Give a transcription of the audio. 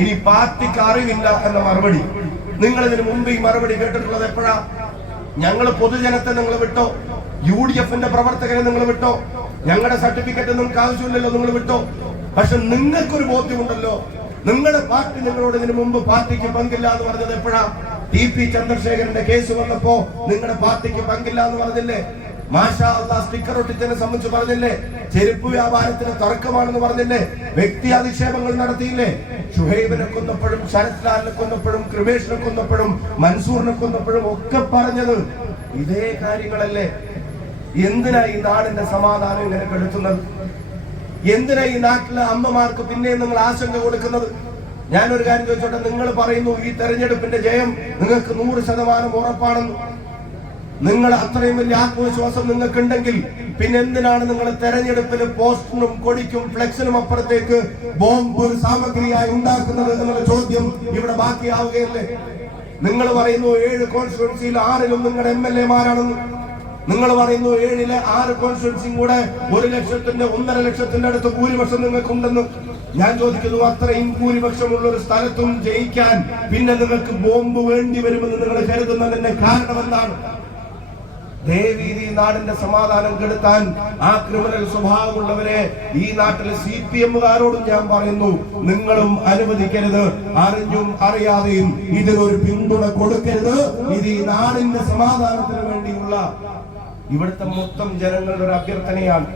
ഇനി പാർട്ടിക്ക് അറിവില്ല എന്ന മറുപടി. നിങ്ങൾ ഇതിനു മുമ്പ് ഈ മറുപടി കേട്ടിട്ടുള്ളത് എപ്പോഴാ? ഞങ്ങൾ പൊതുജനത്തെ നിങ്ങൾ വിട്ടോ? യു ഡി എഫിന്റെ പ്രവർത്തകരെ നിങ്ങൾ വിട്ടോ? ഞങ്ങളുടെ സർട്ടിഫിക്കറ്റ് നിങ്ങൾക്ക് ആവശ്യമില്ലല്ലോ നിങ്ങൾ വിട്ടോ? പക്ഷെ നിങ്ങൾക്കൊരു ബോധ്യമുണ്ടല്ലോ. നിങ്ങളുടെ പാർട്ടി നിങ്ങളോട് ഇതിനു മുമ്പ് പാർട്ടിക്ക് പങ്കില്ല എന്ന് പറഞ്ഞത് എപ്പോഴാ? ടി പി ചന്ദ്രശേഖരന്റെ കേസ് വന്നപ്പോ നിങ്ങളുടെ പാർട്ടിക്ക് പങ്കില്ല എന്ന് പറഞ്ഞില്ലേ? മാഷാ അള്ളാ സ്റ്റിക്കർ ഒട്ടിച്ചതിനെ സംബന്ധിച്ച് പറഞ്ഞില്ലേ? ചെരുപ്പ് വ്യാപാരത്തിന് തർക്കമാണെന്ന് പറഞ്ഞില്ലേ? വ്യക്തി അധിക്ഷേപങ്ങൾ നടത്തിയില്ലേ? ഷുഹൈബിനെ കൊന്നപ്പോഴും ശരത്ലാലിനെ കൊന്നപ്പോഴും കൃപേഷിനെ കൊന്നപ്പോഴും മൻസൂറിനെ കൊന്നപ്പോഴും ഒക്കെ പറഞ്ഞത് ഇതേ കാര്യങ്ങളല്ലേ? എന്തിനാ ഈ നാടിന്റെ സമാധാനം ഇങ്ങനെ കെടുത്തുന്നത്? എന്തിനാ ഈ നാട്ടിലെ അമ്മമാർക്ക് പിന്നെയും നിങ്ങൾ ആശങ്ക കൊടുക്കുന്നത്? ഞാനൊരു കാര്യം ചോദിച്ചോട്ടെ നിങ്ങൾ പറയുന്നു ഈ തെരഞ്ഞെടുപ്പിന്റെ ജയം നിങ്ങൾക്ക് നൂറ് ശതമാനം ഉറപ്പാണെന്ന്. നിങ്ങൾ അത്രയും വലിയ ആത്മവിശ്വാസം നിങ്ങൾക്ക് ഉണ്ടെങ്കിൽ പിന്നെ എന്തിനാണ് നിങ്ങൾ തെരഞ്ഞെടുപ്പിൽ പോസ്റ്ററിനും കൊടിക്കും ഫ്ലെക്സിനും അപ്പുറത്തേക്ക് ബോംബ് സാമഗ്രിയായി ഉണ്ടാക്കുന്നത് എന്നുള്ള ചോദ്യം ഇവിടെ ബാക്കിയാവുകയല്ലേ? നിങ്ങൾ പറയുന്നു ഏഴ് കോൺസ്റ്റിറ്റ്യുവൻസിയിൽ ആറിലും നിങ്ങളുടെ എം എൽ എമാരാണെന്ന്. നിങ്ങൾ പറയുന്നു ഏഴിലെ ആറ് കോൺസ്റ്റിറ്റ്യുവൻസിയും കൂടെ ഒരു ലക്ഷത്തിന്റെ ഒന്നര ലക്ഷത്തിന്റെ അടുത്ത് ഭൂരിപക്ഷം നിങ്ങൾക്കുണ്ടെന്ന്. ഞാൻ ചോദിക്കുന്നു അത്രയും ഭൂരിപക്ഷമുള്ള ഒരു സ്ഥലത്തും ജയിക്കാൻ പിന്നെ നിങ്ങൾക്ക് ബോംബ് വേണ്ടി വരുമെന്ന് നിങ്ങൾ കരുതുന്നതിന്റെ കാരണം എന്താണ്? ദേവീതി നാടിന്റെ സമാധാനം കെടുത്താൻ ആ ക്രിമിനൽ സ്വഭാവമുള്ളവരെ ഈ നാട്ടിലെ സി പി എമ്മുകാരോടും ഞാൻ പറയുന്നു നിങ്ങളും അനുവദിക്കരുത്. അറിഞ്ഞും അറിയാതെയും ഇതിനൊരു പിന്തുണ കൊടുക്കരുത്. ഇത് ഈ നാടിന്റെ സമാധാനത്തിന് വേണ്ടിയുള്ള ഇവിടുത്തെ മൊത്തം ജനങ്ങളുടെ ഒരു അഭ്യർത്ഥനയാണ്.